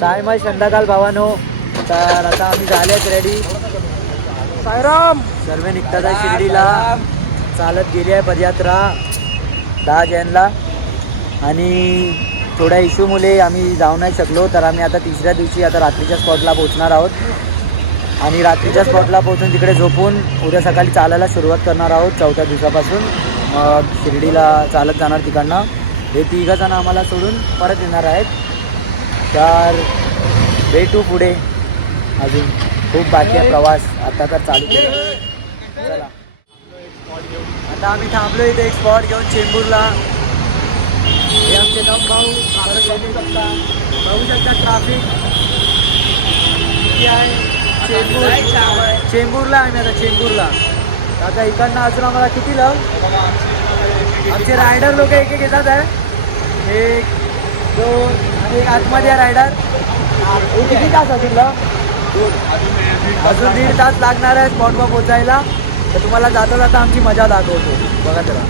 सायमाय संध्याकाळ भावानो. तर आता आम्ही झालेत रेडी. साईराम. सर्व निघतात आहे शिर्डीला. चालत गेली आहे पदयात्रा 10 जैनला. आणि थोड्या इश्यूमुळे आम्ही जाऊ नाही शकलो. तर आम्ही आता तिसऱ्या दिवशी आता रात्रीच्या स्पॉटला पोहोचणार आहोत. आणि रात्रीच्या स्पॉटला पोहोचून तिकडे झोपून उद्या सकाळी चालायला सुरुवात करणार आहोत 4थ्या दिवसापासून. मग शिर्डीला चालत जाणार तिकडनं. हे 3 जण आम्हाला सोडून परत येणार आहेत. तर भेटू पुढे. अजून खूप बाकी आहे प्रवास. आता तर चालू केला. चला आता आम्ही थांबलो इथे एक स्पॉट घेऊन चेंबूरला. हे आमचे नम भाऊ बघू शकता ट्राफिक किती आहे. चेंबूरला आहे मी आता. चेंबूरला आता इकडनं अजून आम्हाला किती लाव. आमचे रायडर लोक एक एक येतात आहे. 1 2 आणि एक आतमध्ये आहे रायडर. किती तास असेल अजून 1.5 तास लागणार आहे स्पॉटवर पोचायला. तर तुम्हाला जाता जाता आमची मजा दाखवतो. बघा जरा.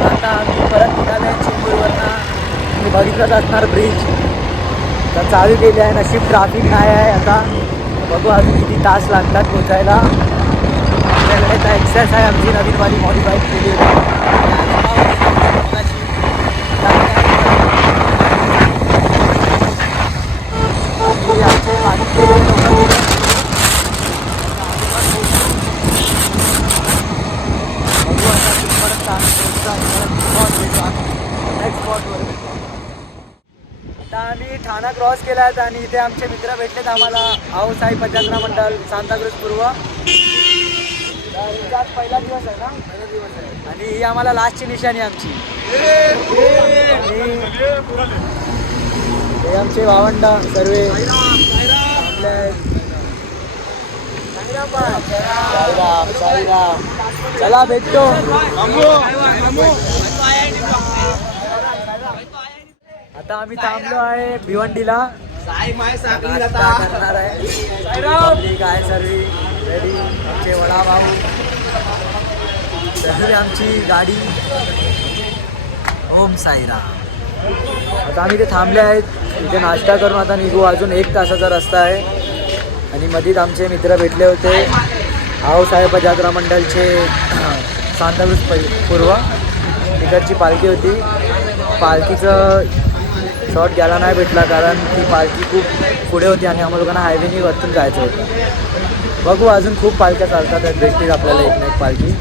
आता आम्ही परत निघाले चेंबूरवरनं. तुम्ही बघितलंच असणार ब्रिज तर चालू केली आहे. नशीब ट्राफिक नाही आहे आता. बघू अजून किती तास लागतात पोचायला. आपल्याकडे आता एक्सेस आहे आमची नवीनवाली मॉडिफाय केली होती. आता आम्ही ठाणा क्रॉस केला आहे आणि इथे आमचे मित्र भेटलेत आम्हाला. आओ साई पदयात्रा मंडळ सांताक्रूज पूर्व. तर आज पहिला दिवस आहे ना. पहिला दिवस आहे आणि ही आम्हाला लास्टची निशाणी आमची. हे आमचे भावंड सर्व साईराम. चला भेटतो. आता आम्ही थांबलो आहे भिवंडीला. करणार आहे सर्व रेडी. आमचे वडाभाऊ सर्व आमची गाडी. ओम साईराम. आता आम्ही इथे थांबले आहेत. इथे नाश्ता करून आता निघू. अजून 1 तासाचा रस्ता आहे. आणि मध्येच आमचे मित्र भेटले होते. आओ साहेब पदयात्रा मंडळचे सांताक्रूज पूर्व. तिकडची पालखी होती. पालखीचं शॉट घ्यायला नाही भेटला कारण ती पालखी खूप पुढे होती आणि आम्हाला लोकांना हायवेनी वरतून जायचं होतं. बघू अजून खूप पालख्या चालतात आहेत. भेटतील आपल्याला एक ना एक पालखी.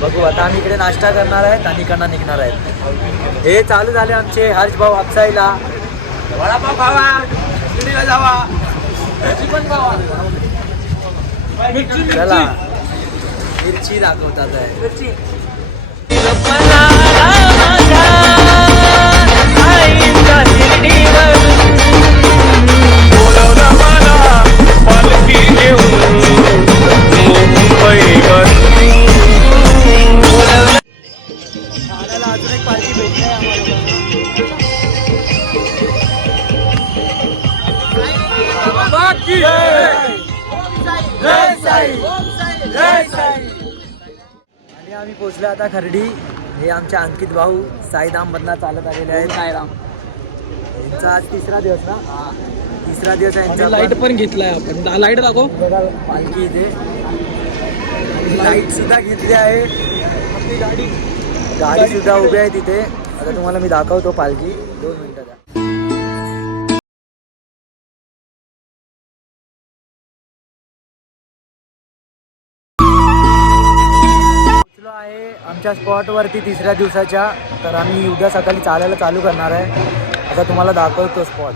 बघू आता आम्ही इकडे नाश्ता करणार आहेत आणि इकडनं निघणार आहेत. हे चालू झाले आमचे हर्ष भाऊ आपसाईला. वडापाव खावा, शिर्डीला जावा, चला मिरची दाखवतात आहे. अजून एक पार्टी भेटली आणि आम्ही पोचलो आता खर्डी. हे आमचे अंकित भाऊ साईधाममधनं चालत आलेले आहेत. साईराम. यांचा आज 3रा दिवस ना. 3रा दिवस आहे यांचा. लाईट पण घेतलाय आपण. लाईट दाखव. पालखी इथे लाईट सुद्धा घेतली आहे. आपली गाडी सुद्धा उभी आहे तिथे. आता तुम्हाला मी दाखवतो पालखी. 2 मिनिटं द्या. आहे आमच्या स्पॉटवरती 3ऱ्या दिवसाच्या. तर आम्ही उद्या सकाळी चालायला चालू करणार आहे. आता तुम्हाला दाखवतो स्पॉट.